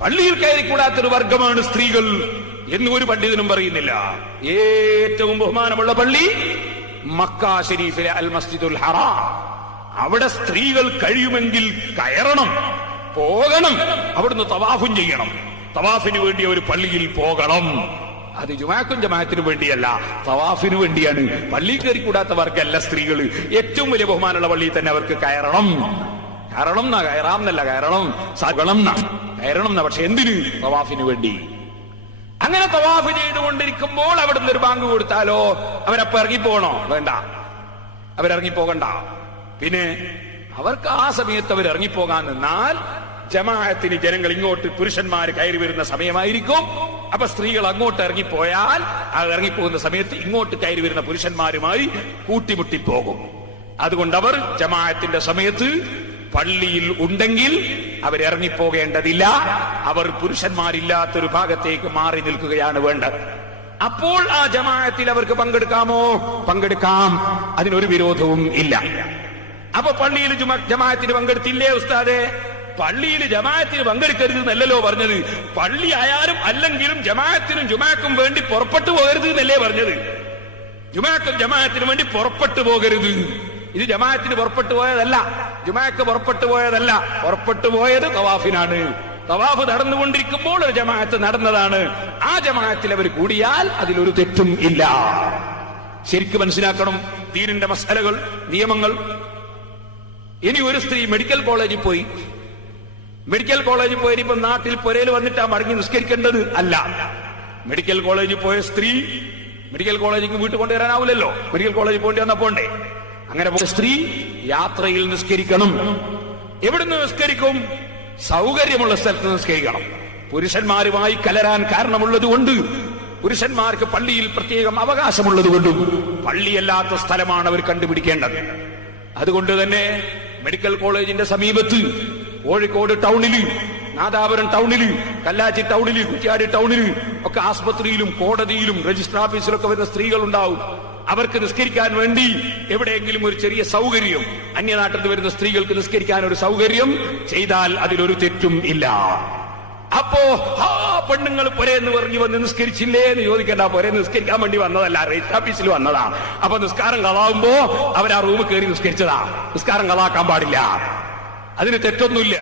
പള്ളിയിൽ കയറിക്കൂടാത്തൊരു വർഗമാണ് സ്ത്രീകൾ എന്ന് ഒരു പണ്ഡിതനും പറയുന്നില്ല. ഏറ്റവും ബഹുമാനമുള്ള പള്ളി മക്ക ഷരീഫിലെ അൽ മസ്ജിദുൽ ഹറാം. അവിടെ സ്ത്രീകൾ കഴിയുമെങ്കിൽ കയറണം, പോകണം, അവിടുന്ന് തവാഫും ചെയ്യണം. തവാഫിന് വേണ്ടി ഒരു പള്ളിയിൽ പോകണം. അത് ജുമാക്കും ജമാഅത്തിനു വേണ്ടിയല്ല, തവാഫിന് വേണ്ടിയാണ്. പള്ളി കയറിക്കൂടാത്ത വർഗമല്ല സ്ത്രീകൾ. ഏറ്റവും വലിയ ബഹുമാനമുള്ള പള്ളിയിൽ തന്നെ അവർക്ക് കയറണം. കയറണം എന്നാ, കയറാം എന്നല്ല, കയറണം, സകളം കയറണം എന്നാ. പക്ഷെ എന്തിന്? തവാഫിന് വേണ്ടി. അങ്ങനെ തവാഫ് ചെയ്തുകൊണ്ടിരിക്കുമ്പോൾ അവിടുന്ന് ഒരു ബാങ്ക് കൊടുത്താലോ അവരപ്പ ഇറങ്ങിപ്പോകണോ? വേണ്ട, അവരിറങ്ങിപ്പോകണ്ട. പിന്നെ അവർക്ക് ആ സമയത്ത് അവർ ഇറങ്ങിപ്പോകാൻ നിന്നാൽ ജമാഅത്തിന് ജനങ്ങൾ ഇങ്ങോട്ട് പുരുഷന്മാർ കയറി വരുന്ന സമയമായിരിക്കും. അപ്പൊ സ്ത്രീകൾ അങ്ങോട്ട് ഇറങ്ങിപ്പോയാൽ ആ ഇറങ്ങിപ്പോകുന്ന സമയത്ത് ഇങ്ങോട്ട് കയറി വരുന്ന പുരുഷന്മാരുമായി കൂട്ടിമുട്ടിപ്പോകും. അതുകൊണ്ട് അവർ ജമാഅത്തിന്റെ സമയത്ത് പള്ളിയിൽ ഉണ്ടെങ്കിൽ അവരിറങ്ങിപ്പോകേണ്ടതില്ല. അവർ പുരുഷന്മാരില്ലാത്തൊരു ഭാഗത്തേക്ക് മാറി നിൽക്കുകയാണ് വേണ്ടത്. അപ്പോൾ ആ ജമാഅത്തിൽ അവർക്ക് പങ്കെടുക്കാമോ? പങ്കെടുക്കാം, അതിനൊരു വിരോധവും ഇല്ല. അപ്പൊ പള്ളിയിൽ ജമാഅത്തിന് പങ്കെടുത്തില്ലേ ഉസ്താദേ? പള്ളിയിൽ ജമാഅത്തിന് പങ്കെടുക്കരുത് എന്നല്ലല്ലോ പറഞ്ഞത്. പള്ളി ആയാലും അല്ലെങ്കിലും ജമാഅത്തിനും ജുമാക്കും വേണ്ടി പുറപ്പെട്ടു പോകരുത് എന്നല്ലേ പറഞ്ഞത്. ജുമാക്കും ജമാഅത്തിനും വേണ്ടി പുറപ്പെട്ടു പോകരുത്. ഇത് ജമാഅത്തിന് പുറപ്പെട്ടു പോയതല്ല, ജുമാക്ക് പുറപ്പെട്ടു പോയതല്ല. പുറപ്പെട്ടു പോയത് തവാഫിനാണ്. തവാഫ് നടന്നുകൊണ്ടിരിക്കുമ്പോൾ ഒരു ജമാഅത്ത് നടന്നതാണ്. ആ ജമാഅത്തിൽ അവർ കൂടിയാൽ അതിലൊരു തെറ്റും ഇല്ല. ശരിക്കും മനസ്സിലാക്കണം ദീനിന്റെ മസലകൾ, നിയമങ്ങൾ. ഇനി ഒരു സ്ത്രീ മെഡിക്കൽ കോളേജിൽ പോയി, മെഡിക്കൽ കോളേജിൽ പോയി ഇപ്പൊ നാട്ടിൽ പുരയിൽ വന്നിട്ടാ മടങ്ങി നിസ്കരിക്കേണ്ടത് അല്ല. മെഡിക്കൽ കോളേജിൽ പോയ സ്ത്രീ മെഡിക്കൽ കോളേജിൽ വീട്ടിൽ കൊണ്ടുവരാനാവില്ലല്ലോ, മെഡിക്കൽ കോളേജിൽ പോകേണ്ടി വന്നാ പോണ്ടേ. അങ്ങനെ സ്ത്രീ യാത്രയിൽ നിസ്കരിക്കണം. എവിടുന്ന് നിസ്കരിക്കും? സൗകര്യമുള്ള സ്ഥലത്ത് നിസ്കരിക്കണം. പുരുഷന്മാരുമായി കലരാൻ കാരണമുള്ളതുകൊണ്ട്, പുരുഷന്മാർക്ക് പള്ളിയിൽ പ്രത്യേകം അവകാശമുള്ളതുകൊണ്ടും പള്ളിയല്ലാത്ത സ്ഥലമാണ് അവർ കണ്ടുപിടിക്കേണ്ടത്. അതുകൊണ്ട് തന്നെ മെഡിക്കൽ കോളേജിന്റെ സമീപത്ത് കോഴിക്കോട് ടൗണില്, നാദാപുരം ടൗണില്, കല്ലാച്ചി ടൗണില്, കുറ്റ്യാടി ടൗണില് ഒക്കെ ആസ്പത്രിയിലും കോടതിയിലും രജിസ്റ്റർ ഓഫീസിലൊക്കെ വരുന്ന സ്ത്രീകൾ ഉണ്ടാവും. അവർക്ക് നിസ്കരിക്കാൻ വേണ്ടി എവിടെയെങ്കിലും ഒരു ചെറിയ സൗകര്യം, അന്യനാട്ടിൽ നിന്ന് വരുന്ന സ്ത്രീകൾക്ക് നിസ്കരിക്കാൻ ഒരു സൗകര്യം ചെയ്താൽ അതിലൊരു തെറ്റും ഇല്ല. അപ്പോ പെണ്ണുങ്ങൾ പൊരേന്ന് പറഞ്ഞു വന്ന് നിസ്കരിച്ചില്ലേ എന്ന് ചോദിക്കേണ്ട. പൊരേ നിസ്കരിക്കാൻ വേണ്ടി വന്നതല്ല, രജിസ്റ്റർ ഓഫീസിൽ വന്നതാ. അപ്പൊ നിസ്കാരം കളാവുമ്പോ അവർ ആ റൂമിൽ കയറി നിസ്കരിച്ചതാ. നിസ്കാരം കളാക്കാൻ പാടില്ല, അതിന് തെറ്റൊന്നുമില്ല.